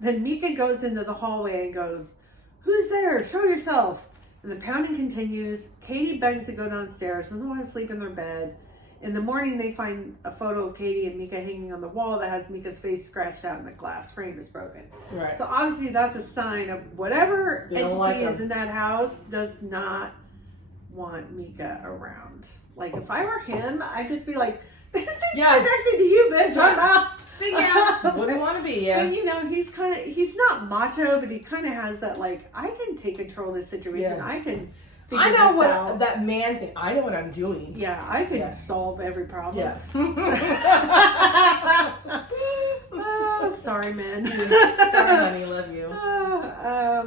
Then Mika goes into the hallway and goes, "Who's there? Show yourself." And the pounding continues. Katie begs to go downstairs, doesn't want to sleep in their bed. In the morning, they find a photo of Katie and Mika hanging on the wall that has Mika's face scratched out and the glass frame is broken. Right. So obviously that's a sign of whatever entity is in that house does not want Mika around. Like if I were him, I'd just be like, "This is connected to you, bitch. I'm out." Yeah, wouldn't want to be. Yeah, but you know, he's not macho, but he kind of has that like, I can take control of this situation. Yeah. I can. I know what out. That man thing. I know what I'm doing. Yeah, I can solve every problem. Yeah. Sorry, man. Sorry, honey. Love you.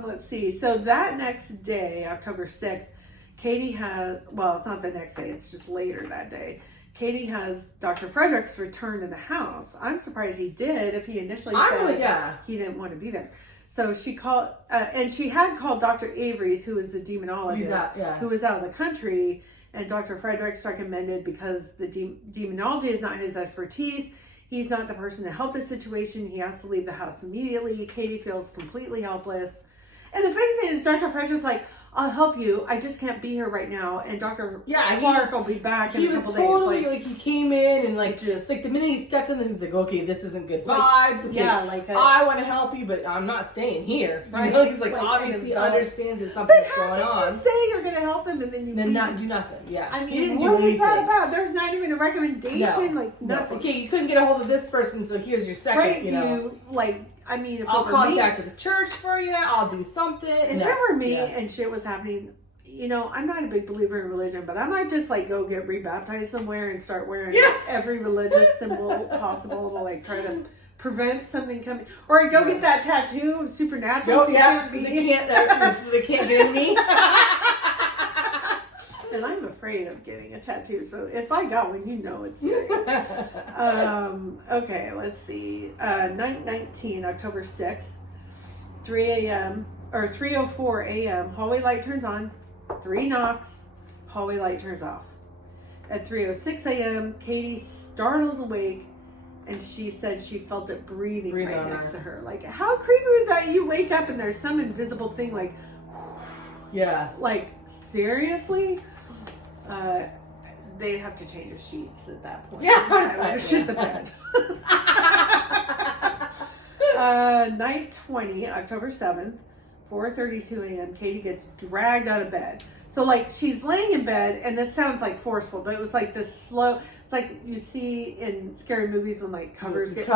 Let's see. So that next day, October 6th, Katie has. Well, it's not the next day. It's just later that day. Katie has Dr. Fredericks return to the house. I'm surprised he did if he initially said he didn't want to be there. So she called, and she had called Dr. Avery's, who is the demonologist, who was out of the country, and Dr. Fredericks recommended because the demonology is not his expertise. He's not the person to help the situation. He has to leave the house immediately. Katie feels completely helpless. And the funny thing is, Dr. Fredericks was like, "I'll help you. I just can't be here right now." And Dr. Clark will be back in a couple days. He was totally like he came in and like just like the minute he stepped in, he was like, "Okay, this isn't good vibes. Okay, I want to help you, but I'm not staying here." Right? You know, he's like obviously understands that something's going on. But how can you say you're going to help them and then not do nothing? Yeah, I mean, what is that about? There's not even a recommendation. Like nothing. Okay, you couldn't get a hold of this person, so here's your second. Right? I mean, if I'll contact the church for you. I'll do something. If it were me and shit was happening, you know, I'm not a big believer in religion, but I might just like go get rebaptized somewhere and start wearing every religious symbol possible to like try to prevent something coming. Or I'd go get that tattoo of supernatural. They can't get in me. And I'm afraid of getting a tattoo, so if I got one, you know it's serious. Okay, let's see. Night 19, October 6th, 3 a.m. or 3:04 a.m. Hallway light turns on. 3 knocks. Hallway light turns off. At 3:06 a.m., Katie startles awake, and she said she felt it breathing right next to her. Like, how creepy was that? You wake up and there's some invisible thing like, like seriously. They have to change the sheets at that point. Yeah, I would shit the bed. Night 20, October 7th, 4:32 a.m. Katie gets dragged out of bed. So like she's laying in bed, and this sounds like forceful, but it was like this slow. It's like you see in scary movies when like covers get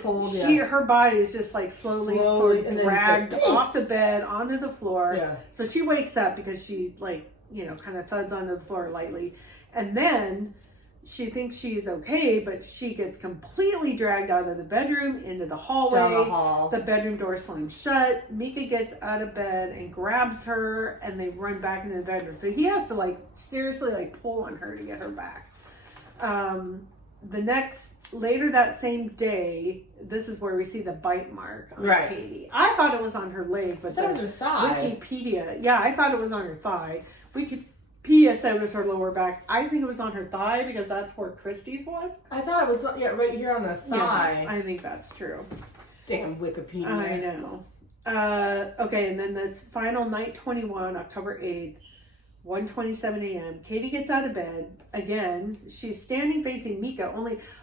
pulled. Her body is just like slowly sort of dragged off the bed onto the floor. Yeah. So she wakes up because she like, you know, kind of thuds onto the floor lightly. And then she thinks she's okay, but she gets completely dragged out of the bedroom into the hallway. Down the hall. The bedroom door slams shut. Mika gets out of bed and grabs her, and they run back into the bedroom. So he has to like seriously like pull on her to get her back. Later that same day, this is where we see the bite mark on Katie. I thought it was on her leg, but that was her thigh. Wikipedia, I thought it was on her thigh. Wikipedia said it was her lower back. I think it was on her thigh because that's where Christie's was. I thought it was right here on the thigh. Yeah, I think that's true. Damn Wikipedia. I know. Okay, and then this final night 21, October 8th, 1:27 a.m. Katie gets out of bed again. She's standing facing Mika.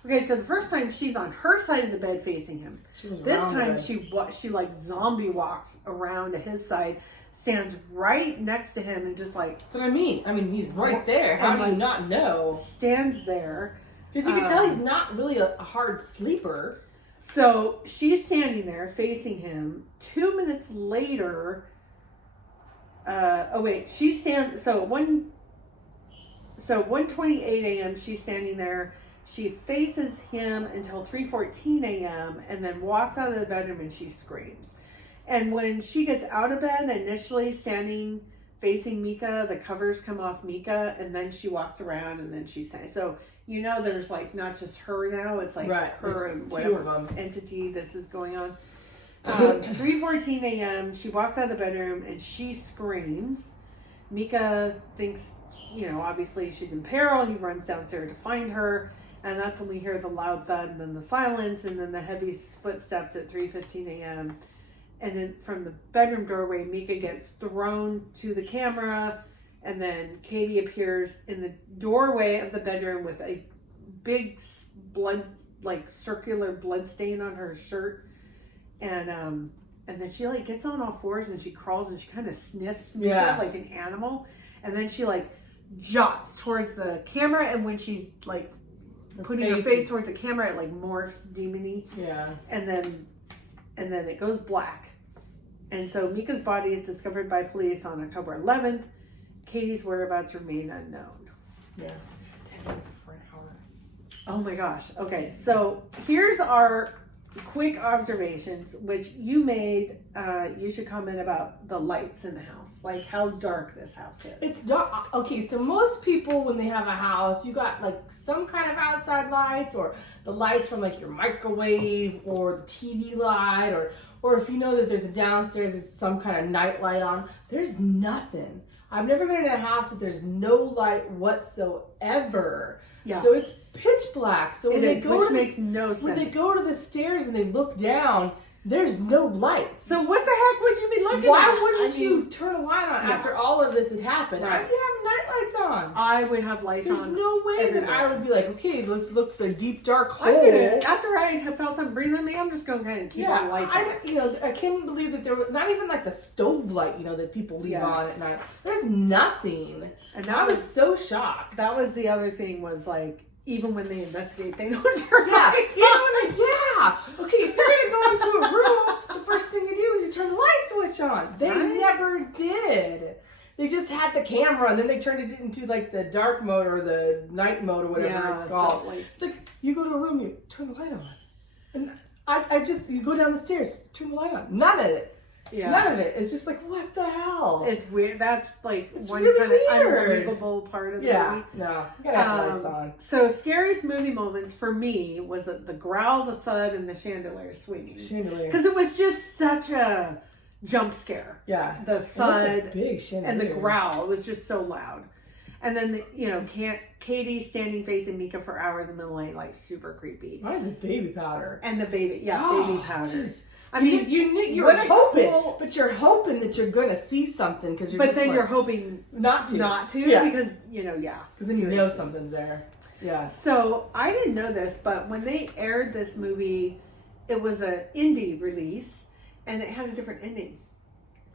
Okay, so the first time she's on her side of the bed facing him. This time she like zombie walks around to his side, stands right next to him, and just like. That's what I mean. I mean, he's right there. How do you not know? Stands there. Because you can tell he's not really a hard sleeper. So she's standing there facing him. 2 minutes later. She stands. So 1:28 a.m. She's standing there. She faces him until 3:14 a.m. and then walks out of the bedroom and she screams. And when she gets out of bed, initially standing facing Mika, the covers come off Mika, and then she walks around and then she's saying. So there's like not just her now. It's like her and whatever entity this is going on. 3:14 a.m. She walks out of the bedroom and she screams. Mika thinks, obviously she's in peril. He runs downstairs to find her, and that's when we hear the loud thud and then the silence and then the heavy footsteps at 3:15 a.m. And then from the bedroom doorway, Mika gets thrown to the camera, and then Katie appears in the doorway of the bedroom with a big circular blood stain on her shirt. And then she like gets on all fours and she crawls and she kind of sniffs Mika like an animal, and then she like jots towards the camera, and when she's like putting her face towards the camera, it like morphs demony. Yeah. And then it goes black. And so Mika's body is discovered by police on October 11th. Katie's whereabouts remain unknown. Yeah. 10 minutes for an hour. Oh my gosh. Okay, so here's our quick observations, which you made. You should comment about the lights in the house, like how dark this house is. It's dark. Okay, so most people, when they have a house, you got like some kind of outside lights, or the lights from like your microwave, or the TV light, or if you know that there's a downstairs, there's some kind of night light on. There's nothing. I've never been in a house that there's no light whatsoever. Yeah. So it's pitch black. So when they go, which makes no sense. When they go to the stairs and they look down, there's no lights. So what the heck would you be looking at? Why wouldn't you turn a light on after all of this had happened? Right. I'd be having night lights on. I would have lights on. There's no way that I would be like, okay, let's look the deep dark hole. After I have felt something breathing on me, I'm just going to kind of keep on lights on. I can't believe that there was not even like the stove light, that people leave on at night. There's nothing. And I was so shocked. That was the other thing, was like, even when they investigate, they don't turn lights on. Okay, if you're going to go into a room, the first thing you do is you turn the light switch on. They never did. They just had the camera, and then they turned it into like the dark mode or the night mode or whatever it's called. It's like you go to a room, you turn the light on. And you go down the stairs, turn the light on. None of it. Yeah. None of it. It's just like, what the hell? It's weird. That's like one really kind of unbelievable part of the movie. No, you gotta have the lights on. So scariest movie moments for me was the growl, the thud, and the chandelier swinging. Because it was just such a jump scare. Yeah. The thud big and the growl. It was just so loud. And then, Katie standing facing Mika for hours in the middle of the night, like super creepy. Why is the baby powder? And the baby powder. Geez. I mean, you're hoping, but you're hoping that you're going to see something because you're. But then you're hoping not to, because because then you know something's there. Yeah. So I didn't know this, but when they aired this movie, it was an indie release, and it had a different ending.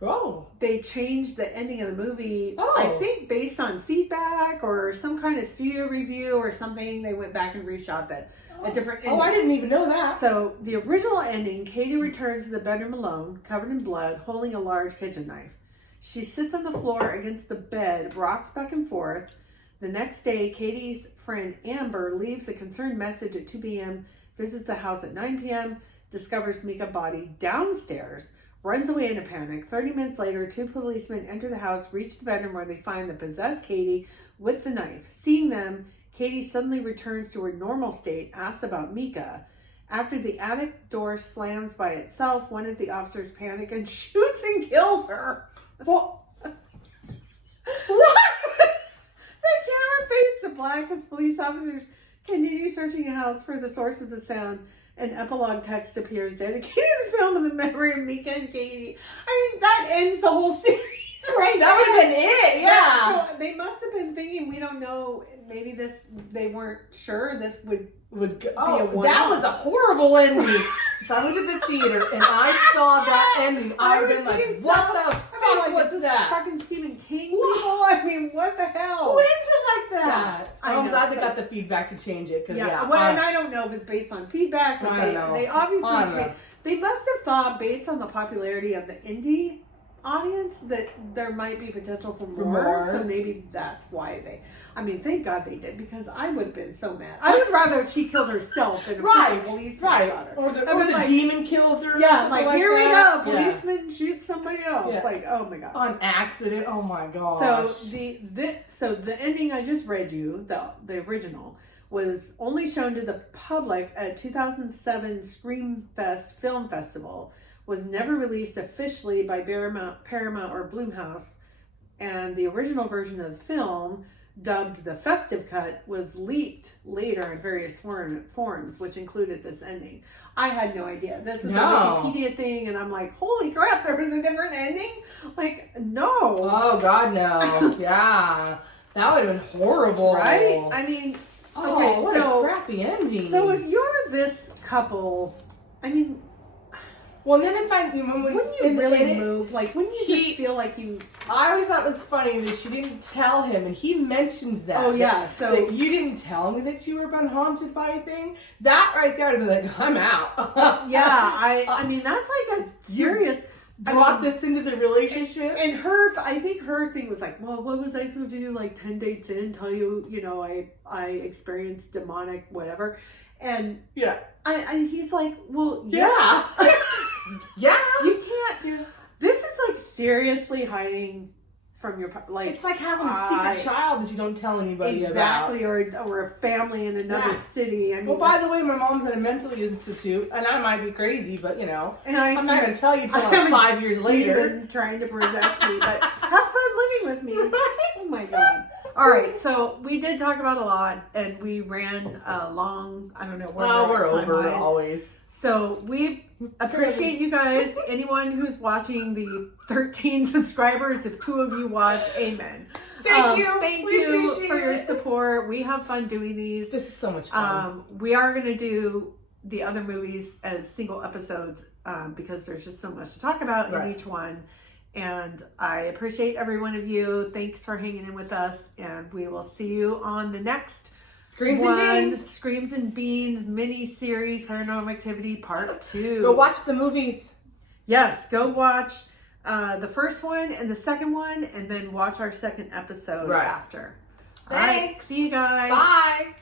Oh. They changed the ending of the movie. Oh. I think based on feedback or some kind of studio review or something. They went back and reshot that. A different ending. Oh, I didn't even know that. So the original ending, Katie returns to the bedroom alone, covered in blood, holding a large kitchen knife. She sits on the floor against the bed, rocks back and forth. The next day, Katie's friend Amber leaves a concerned message at 2 p.m., visits the house at 9 p.m., discovers Mika's body downstairs, runs away in a panic. 30 minutes later, 2 policemen enter the house, reach the bedroom where they find the possessed Katie with the knife. Seeing them, Katie suddenly returns to her normal state, asks about Mika. After the attic door slams by itself, one of the officers panics and shoots and kills her. What? The camera fades to black as police officers continue searching the house for the source of the sound. An epilogue text appears dedicated to the film in the memory of Mika and Katie. I mean, that ends the whole series. right That would have been it. Yeah. So they must have been thinking, we don't know, maybe they weren't sure this would Would go, be a one-off. that was a horrible ending. If I went to the theater and I saw that ending, I would have been like, what the fuck was that? Fucking Stephen King people? I mean, what the hell? Who ends it like that? Yeah, I'm glad they got the feedback to change it. Cause well, and I don't know if it's based on feedback, but they obviously changed. They must have thought, based on the popularity of the indie audience, that there might be potential for more. So maybe that's why thank God they did, because I would have been so mad. I would rather she killed herself than a policeman shot her. Or the demon kills her. Yeah, like here we go. Policeman shoots somebody else. Yeah. Like, oh my God. On accident. Oh my gosh. So the ending I just read you, the original, was only shown to the public at 2007 Screamfest Film Festival, was never released officially by Paramount or Blumhouse, and the original version of the film, dubbed the Festive Cut, was leaked later in various forums, which included this ending. I had no idea. This is a Wikipedia thing, and I'm like, holy crap, there was a different ending? Like, no. Oh, God, no. Yeah. That would have been horrible. Right? I mean... Oh, what a crappy ending. So if you're this couple, I mean... Well, then wouldn't you really move? Like, wouldn't you just feel like you... I always thought it was funny that she didn't tell him, and he mentions that. Oh, yeah, that you didn't tell me that you were been haunted by a thing. That right there would be like, I'm out. Yeah, I mean, that's like a serious... Brought this into the relationship. And I think her thing was like, well, what was I supposed to do, like 10 dates in, tell you, I experienced demonic whatever. And he's like, well, yeah. Yeah. You can't. Yeah. This is like seriously hiding from your, like. It's like having a secret child that you don't tell anybody about. Exactly, or a family in another city. I mean, well, by the way, my mom's at a mental institute, and I might be crazy, but and I'm not going to tell you till like 5 years later. Trying to possess me, but have fun living with me. Right? Oh my God. All right, so we did talk about a lot, and we ran long. I don't know. We're over always. So we appreciate you guys. Anyone who's watching, the 13 subscribers, if 2 of you watch, amen. Thank you. Thank you for your support. We have fun doing these. This is so much fun. We are going to do the other movies as single episodes because there's just so much to talk about in each one. And I appreciate every one of you. Thanks for hanging in with us. And we will see you on the next Screams and Beans. Screams and Beans mini-series, Paranormal Activity Part 2. Go watch the movies. Yes, go watch the first one and the second one, and then watch our second episode after. Thanks. All right, see you guys. Bye.